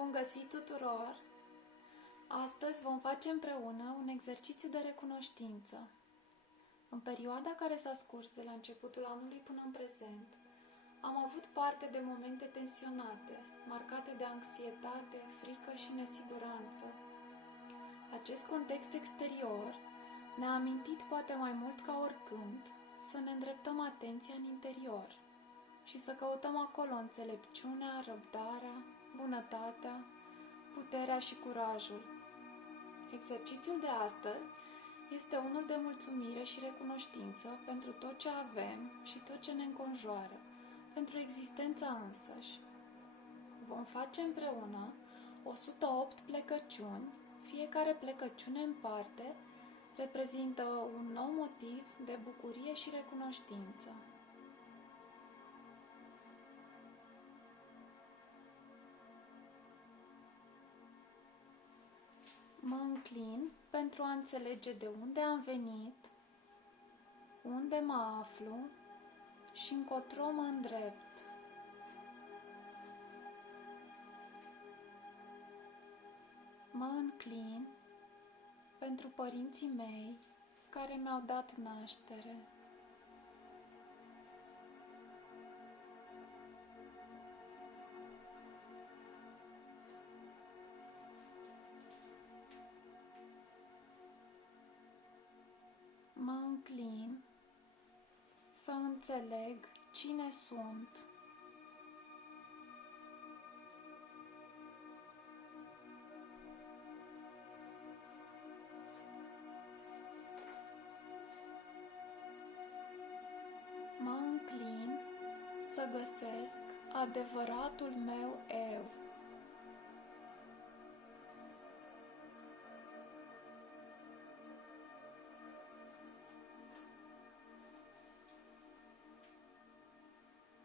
Bun găsit tuturor! Astăzi vom face împreună un exercițiu de recunoștință. În perioada care s-a scurs de la începutul anului până în prezent, am avut parte de momente tensionate, marcate de anxietate, frică și nesiguranță. Acest context exterior ne-a amintit poate mai mult ca oricând să ne îndreptăm atenția în interior și să căutăm acolo înțelepciunea, răbdarea, bunătatea, puterea și curajul. Exercițiul de astăzi este unul de mulțumire și recunoștință pentru tot ce avem și tot ce ne înconjoară, pentru existența însăși. Vom face împreună 108 plecăciuni, fiecare plecăciune în parte reprezintă un nou motiv de bucurie și recunoștință. Mă înclin pentru a înțelege de unde am venit, unde mă aflu și încotro mă îndrept. Mă înclin pentru părinții mei care mi-au dat naștere. Mă înclin să înțeleg cine sunt. Mă înclin să găsesc adevăratul meu eu.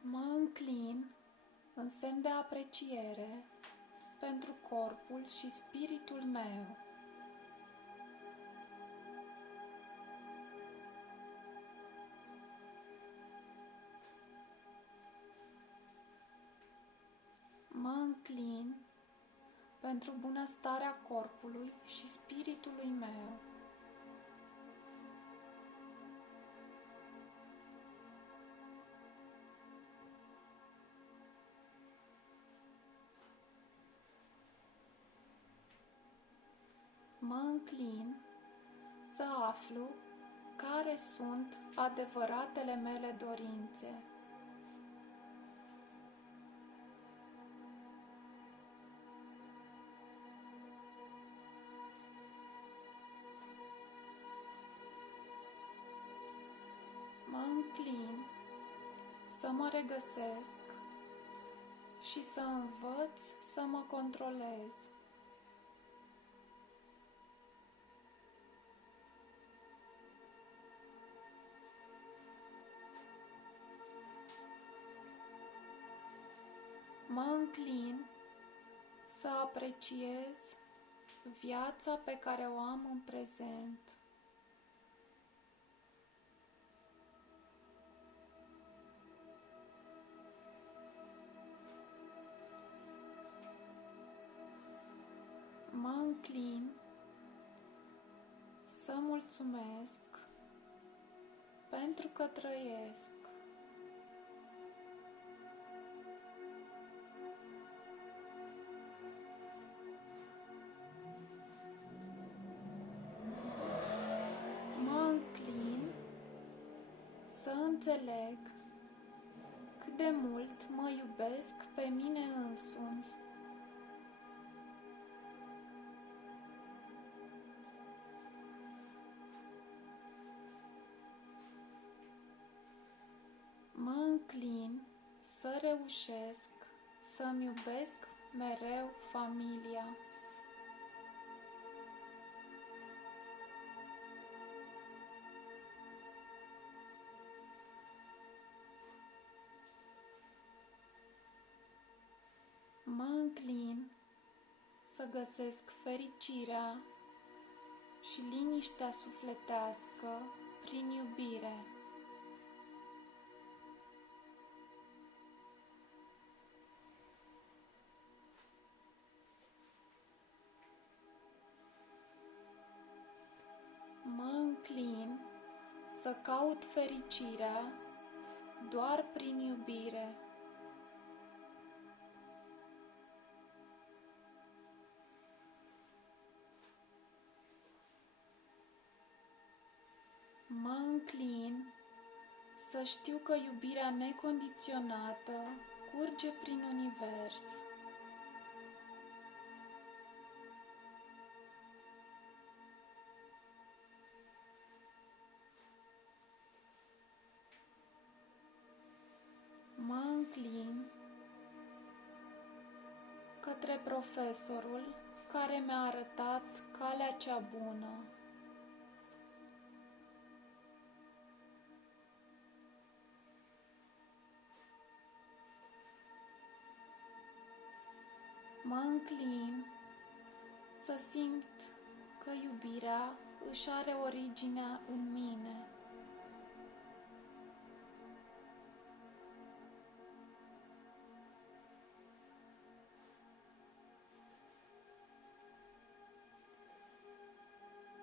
Mă înclin în semn de apreciere pentru corpul și spiritul meu. Mă înclin pentru bunăstarea corpului și spiritului meu. Mă înclin să aflu care sunt adevăratele mele dorințe. Mă înclin să mă regăsesc și să învăț să mă controlez. Mă înclin să apreciez viața pe care o am în prezent. Mă înclin să mulțumesc pentru că trăiesc. Mă înclin să înțeleg cât de mult mă iubesc pe mine însumi. Mă înclin să reușesc să-mi iubesc mereu familia. Mă înclin să găsesc fericirea și liniștea sufletească prin iubire. să caut fericirea doar prin iubire. Mă înclin să știu că iubirea necondiționată curge prin univers. Mă înclin către profesorul care mi-a arătat calea cea bună. Mă înclin să simt că iubirea își are originea în mine.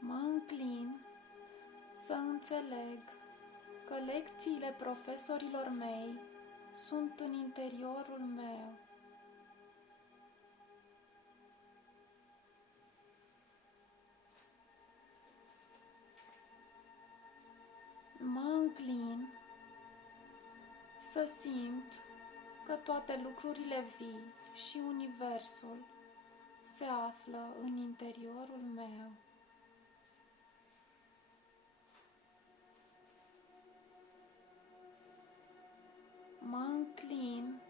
Mă înclin să înțeleg că lecțiile profesorilor mei sunt în interiorul meu. Mă înclin să simt că toate lucrurile vii și universul se află în interiorul meu. Mă înclin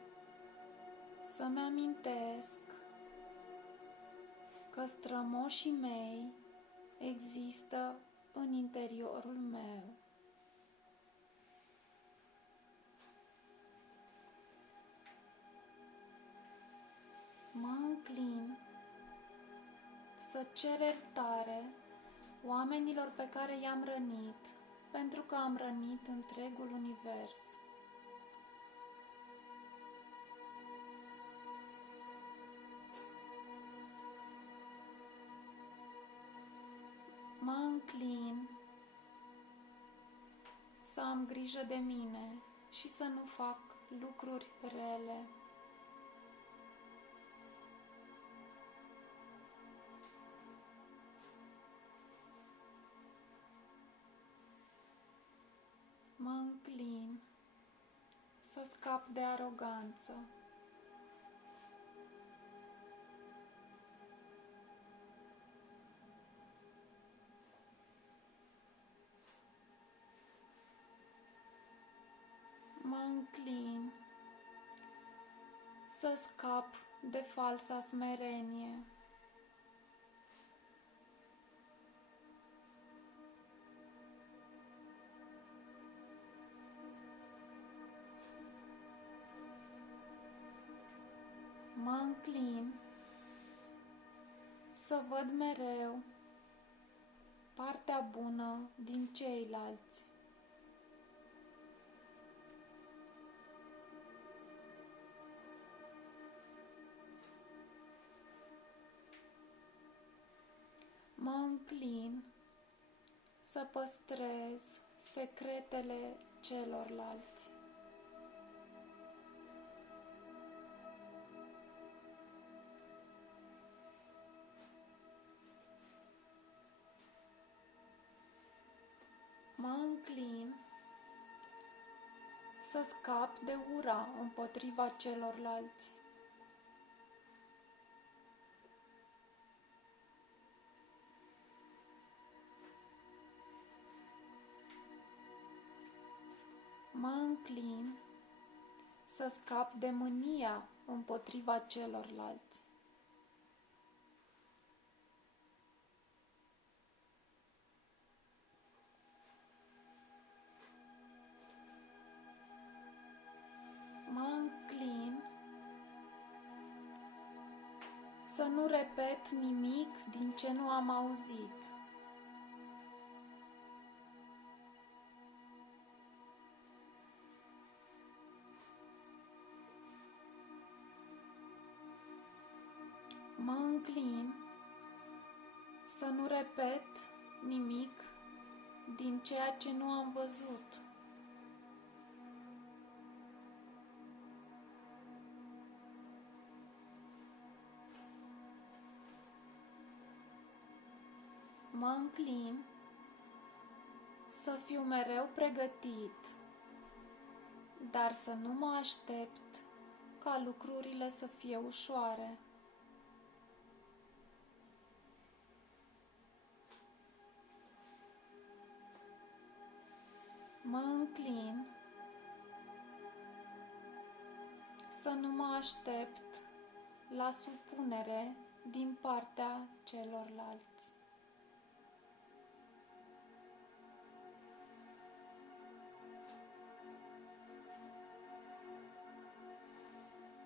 să-mi amintesc că strămoșii mei există în interiorul meu. Mă înclin să cer iertare oamenilor pe care i-am rănit, pentru că am rănit întregul univers. Mă înclin să am grijă de mine și să nu fac lucruri rele. Mă înclin să scap de aroganță. Mă înclin să scap de falsa smerenie. Mă înclin să văd mereu partea bună din ceilalți. Mă înclin să păstrez secretele celorlalți. Mă înclin să scap de ura împotriva celorlalți. Mă înclin să scap de mânia împotriva celorlalți. Mă înclin să nu repet nimic din ce nu am auzit. Mă înclin să nu repet nimic din ceea ce nu am văzut. Mă înclin să fiu mereu pregătit, dar să nu mă aștept ca lucrurile să fie ușoare. Mă înclin să nu mă aștept la supunere din partea celorlalți.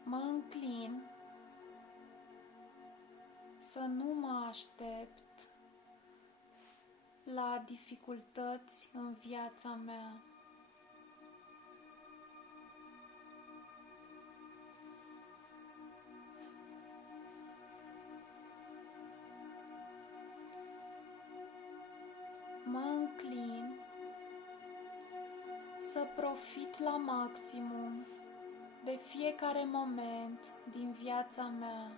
Mă înclin să nu mă aștept la dificultăți în viața mea. Mă înclin să profit la maximum de fiecare moment din viața mea.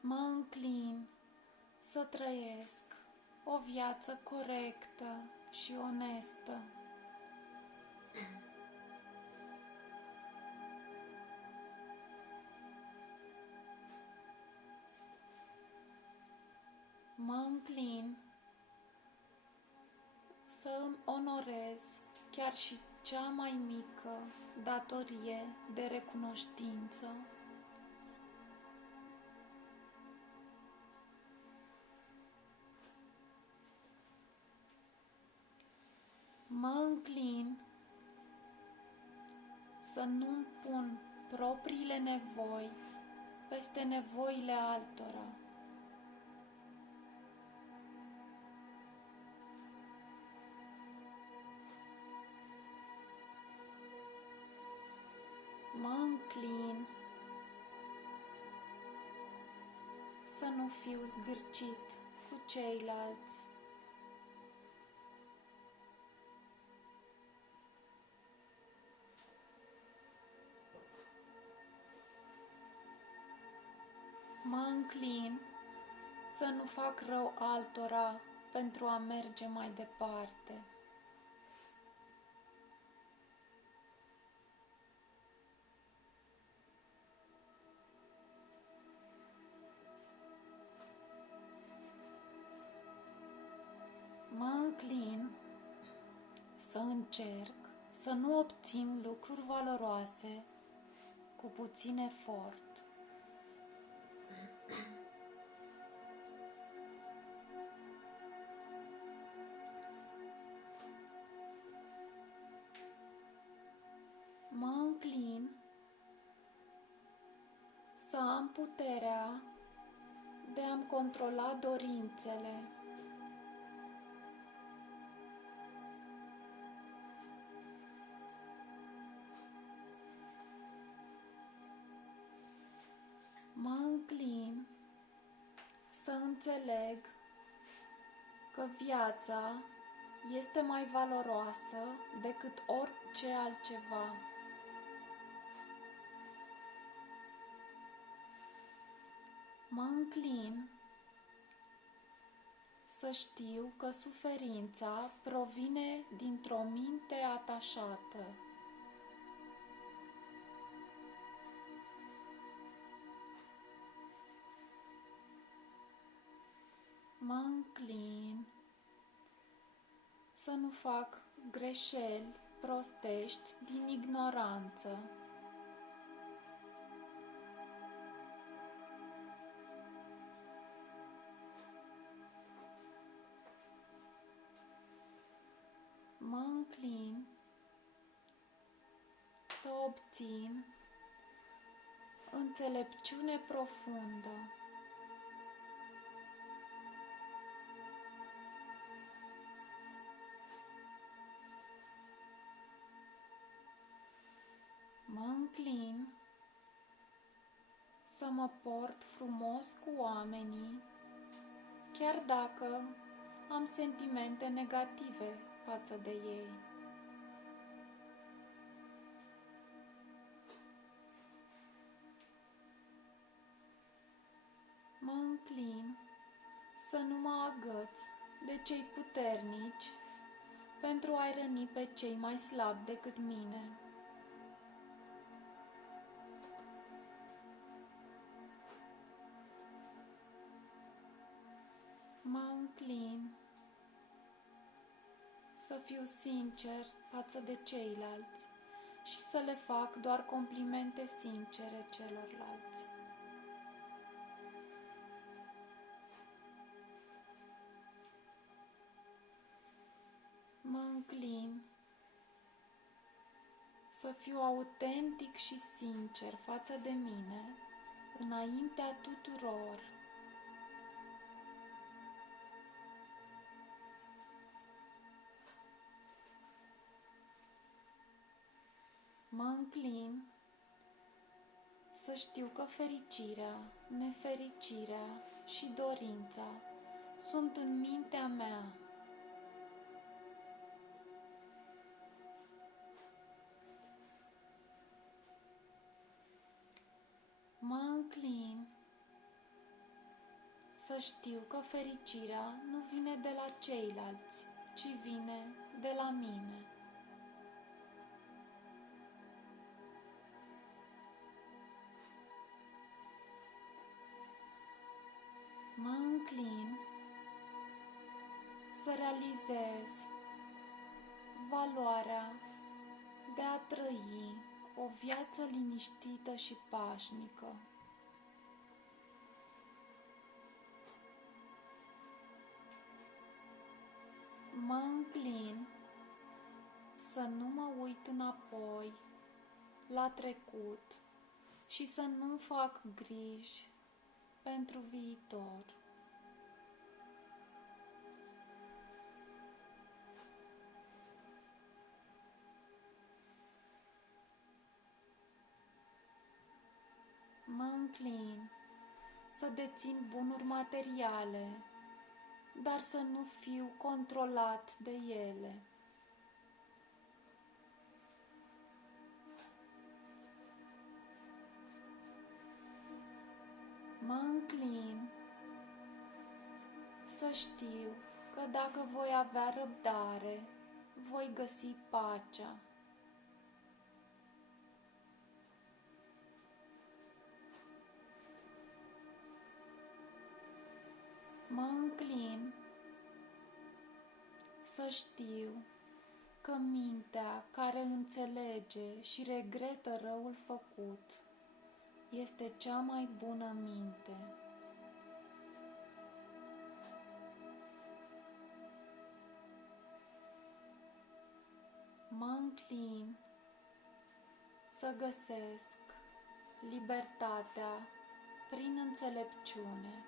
Mă înclin să trăiesc o viață corectă și onestă. Mă înclin să îmi onorez chiar și cea mai mică datorie de recunoștință. Mă înclin să nu-mi pun propriile nevoi peste nevoile altora. Mă înclin să nu fiu zgârcit cu ceilalți. Mă înclin să nu fac rău altora pentru a merge mai departe. Mă înclin să încerc să nu obțin lucruri valoroase cu puțin efort. Mă înclin să am puterea de a-mi controla dorințele. Mă înclin să înțeleg că viața este mai valoroasă decât orice altceva. Mă înclin să știu că suferința provine dintr-o minte atașată. Mă înclin să nu fac greșeli prostești din ignoranță. Mă înclin să obțin înțelepciune profundă. Mă înclin să mă port frumos cu oamenii, chiar dacă am sentimente negative față de ei. Mă înclin să nu mă agăț de cei puternici pentru a-i răni pe cei mai slabi decât mine. Mă înclin să fiu sincer față de ceilalți și să le fac doar complimente sincere celorlalți. Mă înclin să fiu autentic și sincer față de mine, înaintea tuturor. Mă înclin să știu că fericirea, nefericirea și dorința sunt în mintea mea. Mă înclin să știu că fericirea nu vine de la ceilalți, ci vine de la mine. Mă înclin să realizez valoarea de a trăi o viață liniștită și pașnică. Mă înclin să nu mă uit înapoi la trecut și să nu fac griji pentru viitor. Mă înclin să dețin bunuri materiale, dar să nu fiu controlat de ele. Mă înclin să știu că dacă voi avea răbdare, voi găsi pacea. Mă înclin să știu că mintea care înțelege și regretă răul făcut este cea mai bună minte. Mă înclin să găsesc libertatea prin înțelepciune.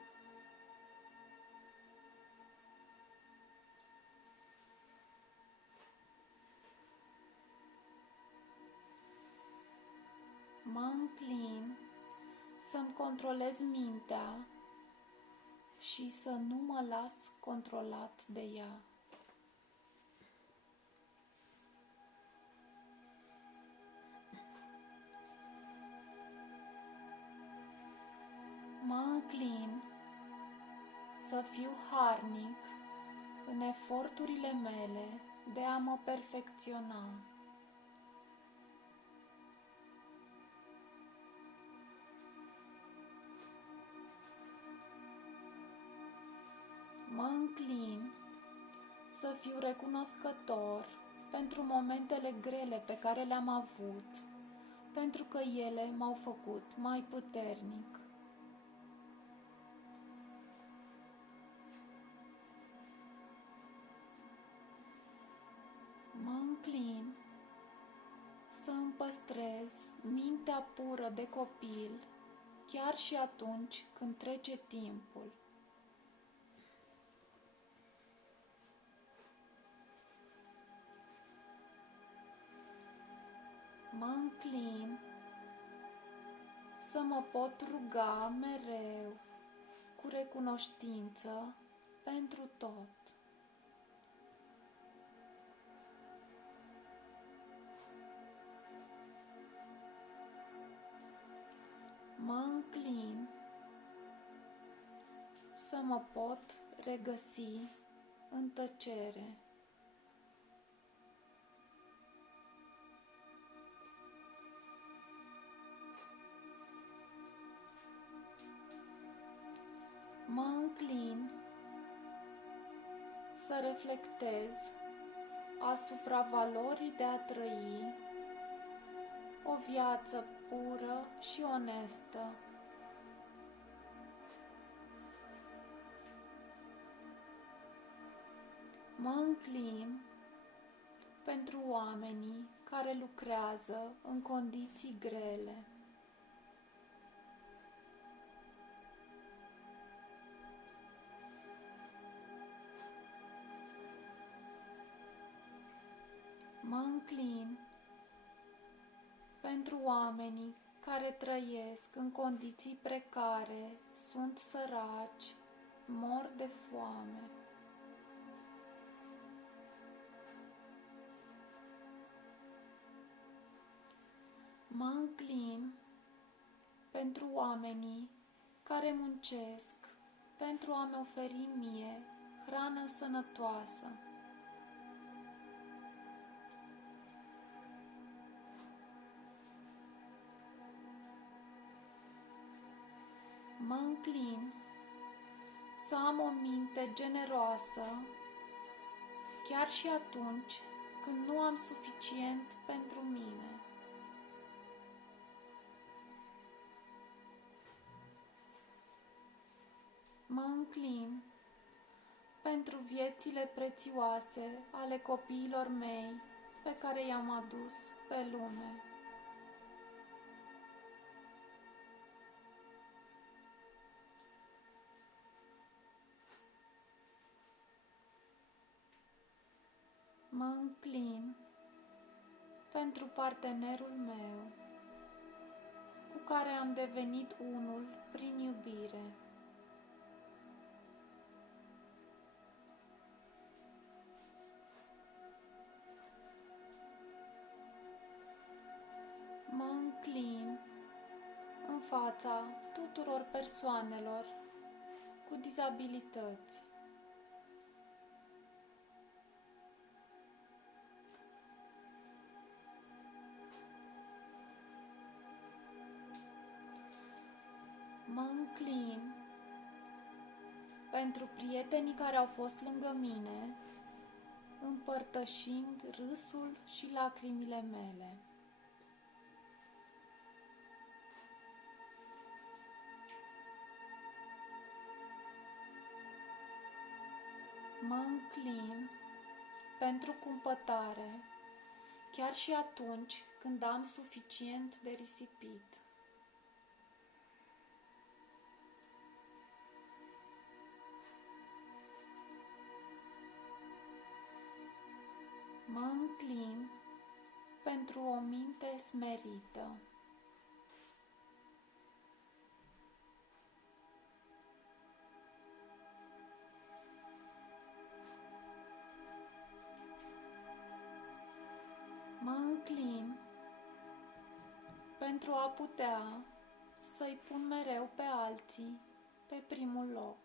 Mă înclin să-mi controlez mintea și să nu mă las controlat de ea. Mă înclin să fiu harnic în eforturile mele de a mă perfecționa. Mă înclin să fiu recunoscător pentru momentele grele pe care le-am avut, pentru că ele m-au făcut mai puternic. Mă înclin să îmi păstrez mintea pură de copil, chiar și atunci când trece timpul. Mă înclin să mă pot ruga mereu cu recunoștință pentru tot. Mă înclin să mă pot regăsi în tăcere. Mă înclin să reflectez asupra valorii de a trăi o viață pură și onestă. Mă înclin pentru oamenii care lucrează în condiții grele. Mă înclin pentru oamenii care trăiesc în condiții precare, sunt săraci, mor de foame. Mă înclin pentru oamenii care muncesc pentru a-mi oferi mie hrană sănătoasă. Mă înclin să am o minte generoasă, chiar și atunci când nu am suficient pentru mine. Mă înclin pentru viețile prețioase ale copiilor mei pe care i-am adus pe lume. Mă înclin pentru partenerul meu, cu care am devenit unul prin iubire. Mă înclin în fața tuturor persoanelor cu dizabilități. Mă înclin pentru prietenii care au fost lângă mine, împărtășind râsul și lacrimile mele. Mă înclin pentru cumpătare, chiar și atunci când am suficient de risipit. Mă înclin pentru o minte smerită. Mă înclin pentru a putea să-i pun mereu pe alții pe primul loc.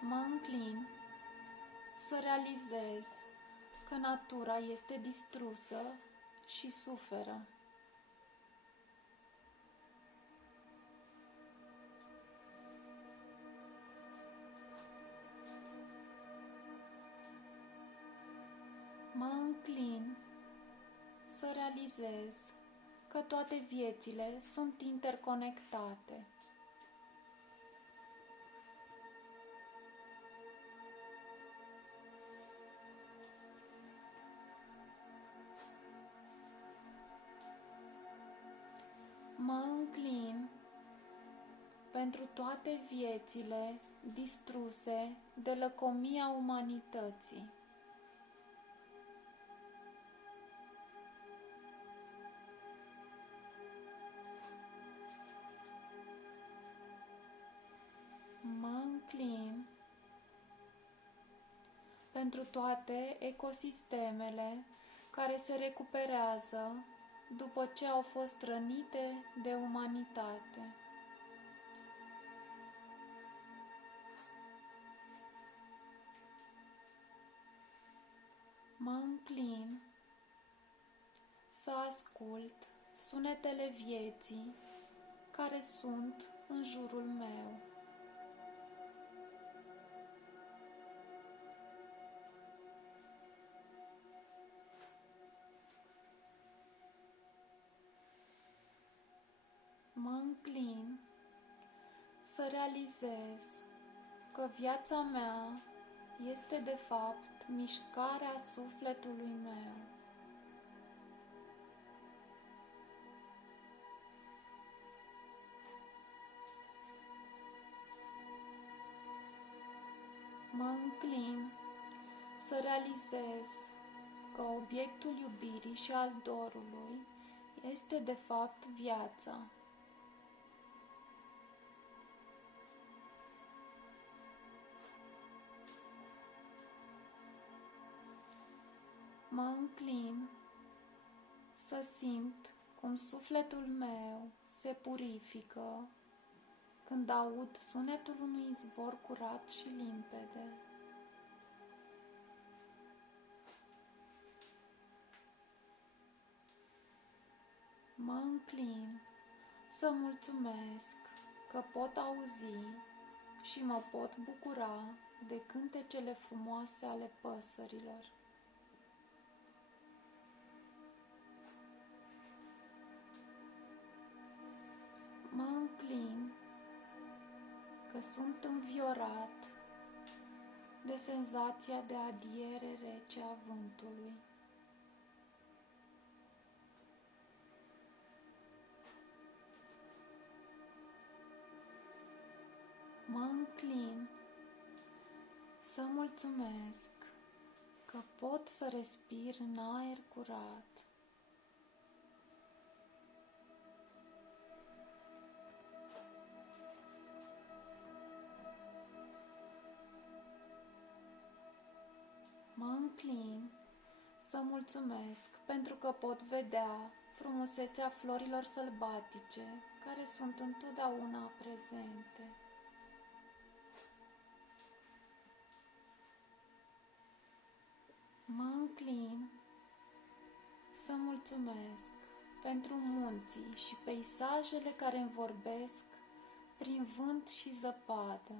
Mă înclin să realizez că natura este distrusă și suferă. Mă înclin să realizez că toate viețile sunt interconectate. Mă înclin pentru toate viețile distruse de lăcomia umanității. Mă înclin pentru toate ecosistemele care se recuperează după ce au fost rănite de umanitate. Mă înclin să ascult sunetele vieții care sunt în jurul meu. Mă înclin să realizez că viața mea este de fapt mișcarea sufletului meu. Mă înclin să realizez că obiectul iubirii și al dorului este de fapt viața. Mă înclin să simt cum sufletul meu se purifică când aud sunetul unui izvor curat și limpede. Mă înclin să mulțumesc că pot auzi și mă pot bucura de cântecele frumoase ale păsărilor. Mă înclin că sunt înviorat de senzația de adiere rece a vântului. Mă înclin să mulțumesc că pot să respir în aer curat. Mă înclin să mulțumesc pentru că pot vedea frumusețea florilor sălbatice care sunt întotdeauna prezente. Mă înclin să mulțumesc pentru munții și peisajele care îmi vorbesc prin vânt și zăpadă.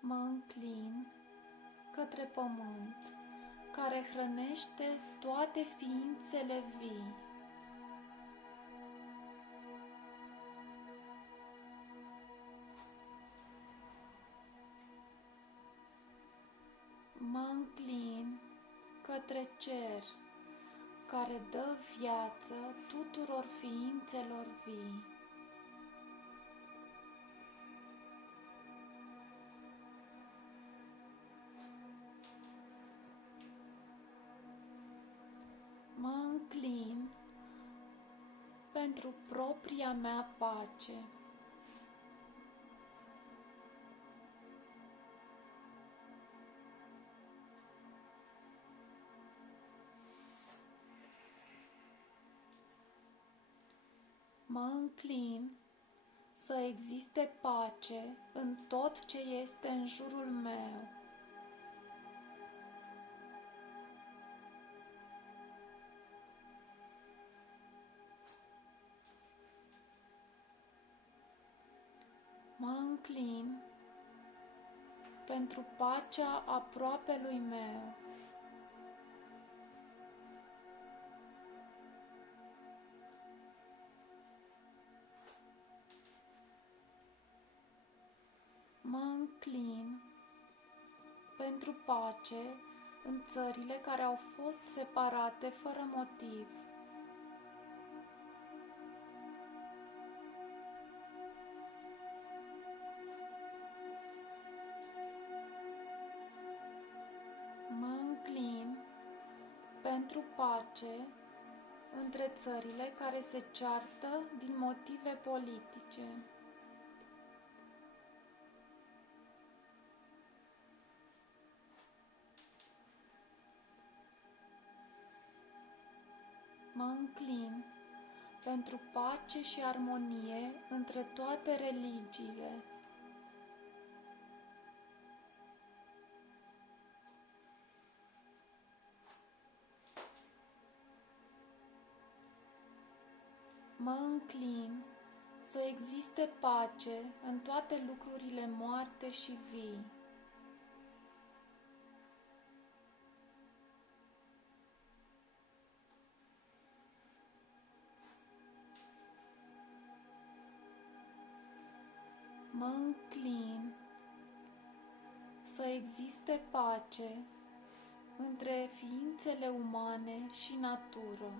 Mă înclin către pământ care hrănește toate ființele vii. Mă înclin către cer care dă viață tuturor ființelor vii. Mă înclin pentru propria mea pace. Mă înclin să existe pace în tot ce este în jurul meu. Mă înclin pentru pacea aproapelui meu. Mă înclin pentru pace în țările care au fost separate fără motiv. Mă înclin pentru pace între țările care se ceartă din motive politice. Mă înclin pentru pace și armonie între toate religiile. Mă înclin să existe pace în toate lucrurile moarte și vii. Mă înclin să existe pace între ființele umane și natură.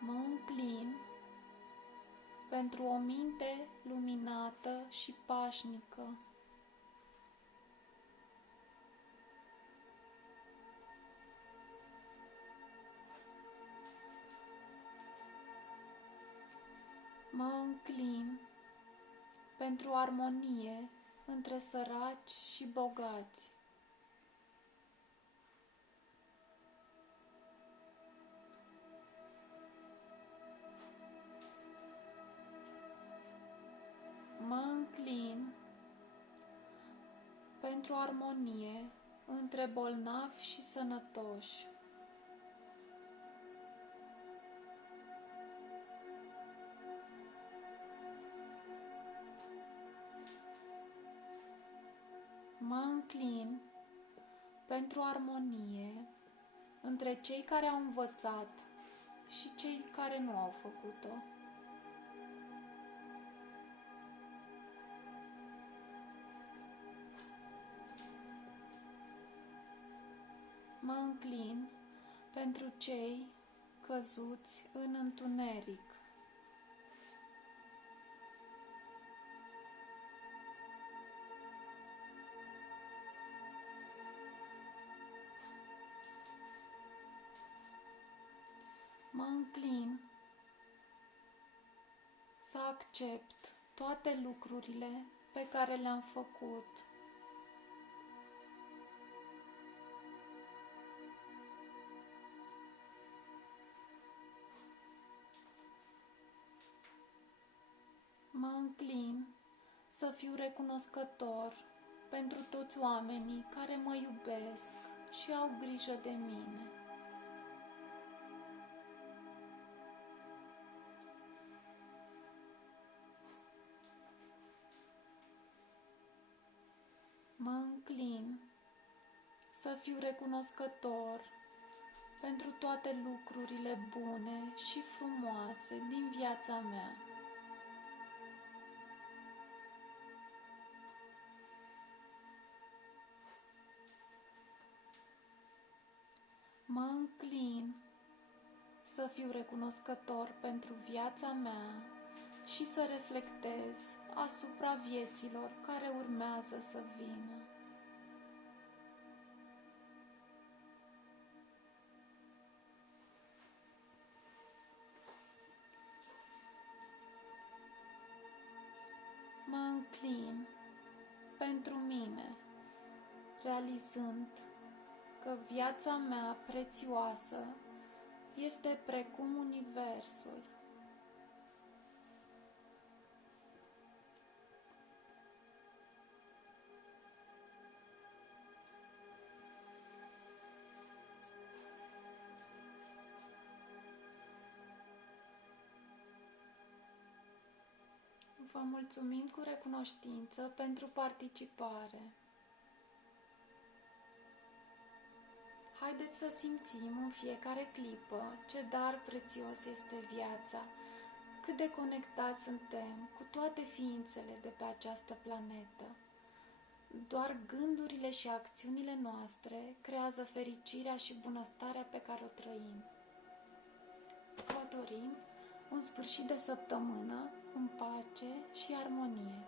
Mă înclin pentru o minte luminată și pașnică. Mă înclin pentru armonie între săraci și bogați. Mă înclin pentru armonie între bolnavi și sănătoși. Mă înclin pentru armonie între cei care au învățat și cei care nu au făcut-o. Mă înclin pentru cei căzuți în întuneric. Mă înclin să accept toate lucrurile pe care le-am făcut. Mă înclin să fiu recunoscător pentru toți oamenii care mă iubesc și au grijă de mine. Mă înclin să fiu recunoscător pentru toate lucrurile bune și frumoase din viața mea. Mă înclin să fiu recunoscător pentru viața mea și să reflectez asupra vieților care urmează să vină. Mă înclin pentru mine, realizând că viața mea prețioasă este precum universul. Vă mulțumim cu recunoștință pentru participare. Haideți să simțim în fiecare clipă ce dar prețios este viața, cât de conectați suntem cu toate ființele de pe această planetă. Doar gândurile și acțiunile noastre creează fericirea și bunăstarea pe care o trăim. Vă dorim un sfârșit de săptămână în pace și armonie.